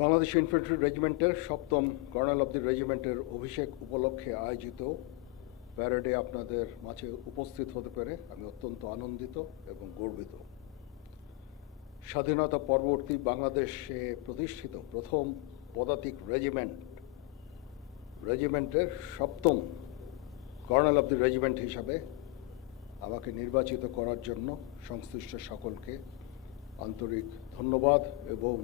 Bangladesh infantry রেজিমেন্টের ৭ম colonel of দি রেজিমেন্টের অভিষেক উপলক্ষে আয়োজিত প্যারেডে আপনাদের মাঝে উপস্থিত হতে পেরে আমি অত্যন্ত আনন্দিত এবং গর্বিত। স্বাধীনতা পরবর্তী বাংলাদেশে প্রতিষ্ঠিত প্রথম পদাতিক রেজিমেন্টের ৭ম কর্নেল অব দি রেজিমেন্ট হিসাবে আমাকে নির্বাচিত করার জন্য সংশ্লিষ্ট সকলকে আন্তরিক ধন্যবাদ এবং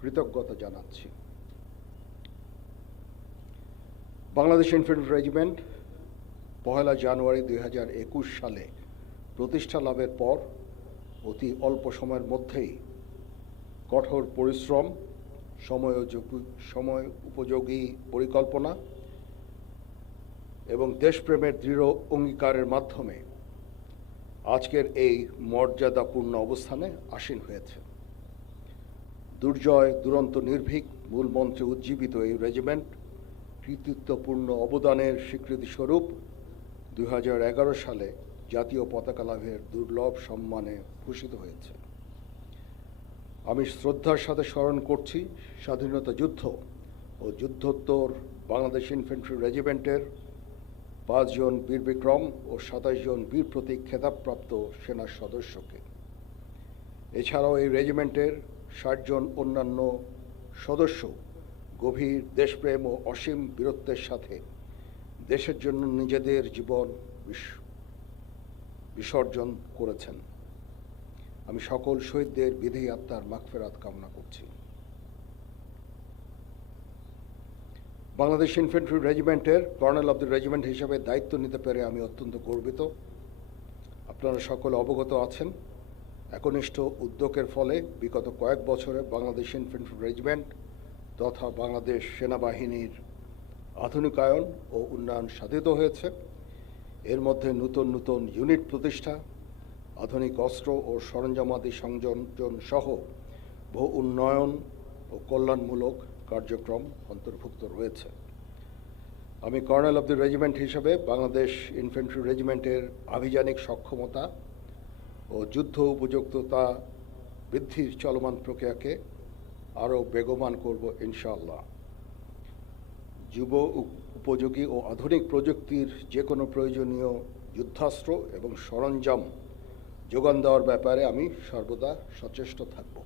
কৃতজ্ঞতা জানাচ্ছি। বাংলাদেশ ইনফ্যান্ট্রি রেজিমেন্ট ১ জানুয়ারি ২০২১ সালে প্রতিষ্ঠা লাভের পর অতি অল্প সময়ের মধ্যেই কঠোর পরিশ্রম, সময় উপযোগী পরিকল্পনা এবং দেশপ্রেমের দৃঢ় অঙ্গীকারের মাধ্যমে আজকের এই মর্যাদাপূর্ণ অবস্থানে আসীন হয়েছে। দুর্জয় দুরন্ত নির্ভীক মূল মন্ত্রে উজ্জীবিত এই রেজিমেন্ট কৃতিত্বপূর্ণ অবদানের স্বীকৃতিস্বরূপ ২০১১ সালে জাতীয় পতাকা লাভের দুর্লভ সম্মানে ভূষিত হয়েছে। আমি শ্রদ্ধার সাথে স্মরণ করছি স্বাধীনতা যুদ্ধ ও যুদ্ধোত্তর বাংলাদেশ ইনফ্যান্ট্রি রেজিমেন্টের ৫ জন বীর বিক্রম ও ২৭ জন বীর প্রতীক খেতাবপ্রাপ্ত সেনা সদস্যকে। এছাড়াও এই রেজিমেন্টের ৬০ জন অন্যান্য সদস্য গভীর দেশপ্রেম ও অসীম বীরত্বের সাথে দেশের জন্য নিজেদের জীবন বিসর্জন করেছেন। আমি সকল শহীদদের বিধি আত্মার মাগফিরাত কামনা করছি। বাংলাদেশ ইনফ্যান্ট্রি রেজিমেন্টের কর্নেল অব দি রেজিমেন্ট হিসেবে দায়িত্ব নিতে পেরে আমি অত্যন্ত গর্বিত। আপনারা সকলে অবগত আছেন, একনিষ্ঠ উদ্যোগের ফলে বিগত কয়েক বছরে বাংলাদেশ ইনফ্যান্ট্রি রেজিমেন্ট তথা বাংলাদেশ সেনাবাহিনীর আধুনিকায়ন ও উন্নয়ন সাধিত হয়েছে। এর মধ্যে নতুন নতুন ইউনিট প্রতিষ্ঠা, আধুনিক অস্ত্র ও সরঞ্জামাদি সংযোজন সহ বহু উন্নয়ন ও কল্যাণমূলক কার্যক্রম অন্তর্ভুক্ত রয়েছে। আমি কর্নেল অব দি রেজিমেন্ট হিসেবে বাংলাদেশ ইনফ্যান্ট্রি রেজিমেন্টের আভিযানিক সক্ষমতা ও যুদ্ধ উপযুক্ততা বৃদ্ধির চলমান প্রক্রিয়াকে আরও বেগবান করব ইনশাআল্লাহ। যুব উপযোগী ও আধুনিক প্রযুক্তির যে কোনো প্রয়োজনীয় যুদ্ধাস্ত্র এবং সরঞ্জাম যোগান দেওয়ার ব্যাপারে আমি সর্বদা সচেষ্ট থাকব।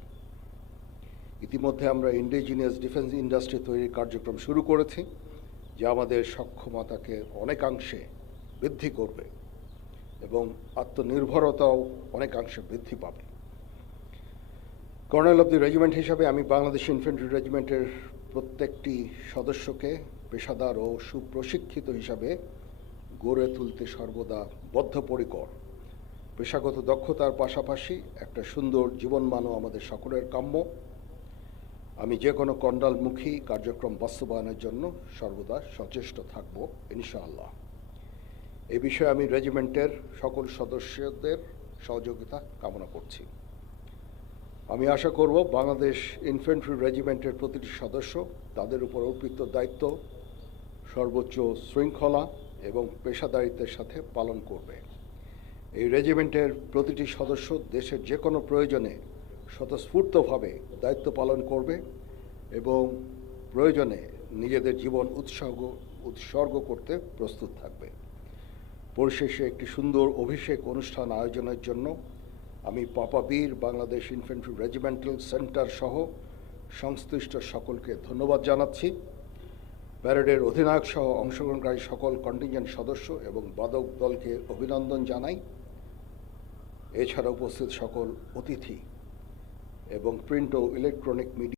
ইতিমধ্যে আমরা ইন্ডিজিনিয়াস ডিফেন্স ইন্ডাস্ট্রি তৈরির কার্যক্রম শুরু করেছি, যা আমাদের সক্ষমতাকে অনেকাংশে বৃদ্ধি করবে এবং আত্মনির্ভরতাও অনেকাংশে বৃদ্ধি পাবে। কর্নেল অব দি রেজিমেন্ট হিসাবে আমি বাংলাদেশ ইনফ্যান্ট্রি রেজিমেন্টের প্রত্যেকটি সদস্যকে পেশাদার ও সুপ্রশিক্ষিত হিসাবে গড়ে তুলতে সর্বদা বদ্ধপরিকর। পেশাগত দক্ষতার পাশাপাশি একটা সুন্দর জীবনমানও আমাদের সকলের কাম্য। আমি যে কোনো কণ্ডালমুখী কার্যক্রম বাস্তবায়নের জন্য সর্বদা সচেষ্ট থাকব ইনশাআল্লাহ। এই বিষয়ে আমি রেজিমেন্টের সকল সদস্যদের সহযোগিতা কামনা করছি। আমি আশা করব বাংলাদেশ ইনফ্যান্ট্রি রেজিমেন্টের প্রতিটি সদস্য তাদের উপর অর্পিত দায়িত্ব সর্বোচ্চ শৃঙ্খলা এবং পেশাদারিত্বের সাথে পালন করবে। এই রেজিমেন্টের প্রতিটি সদস্য দেশের যে কোনো প্রয়োজনে স্বতঃস্ফূর্তভাবে দায়িত্ব পালন করবে এবং প্রয়োজনে নিজেদের জীবন উৎসর্গ করতে প্রস্তুত থাকবে। পরিশেষে একটি সুন্দর অভিষেক অনুষ্ঠান আয়োজনের জন্য আমি পাপাবীর বাংলাদেশ ইনফ্যান্ট্রি রেজিমেন্টাল সেন্টার সহ সংশ্লিষ্ট সকলকে ধন্যবাদ জানাচ্ছি। প্যারেডের অধিনায়ক সহ অংশগ্রহণকারী সকল কন্টিনজেন্ট সদস্য এবং বাদক দলকে অভিনন্দন জানাই। এছাড়া উপস্থিত সকল অতিথি এবং প্রিন্ট ও ইলেকট্রনিক মিডিয়া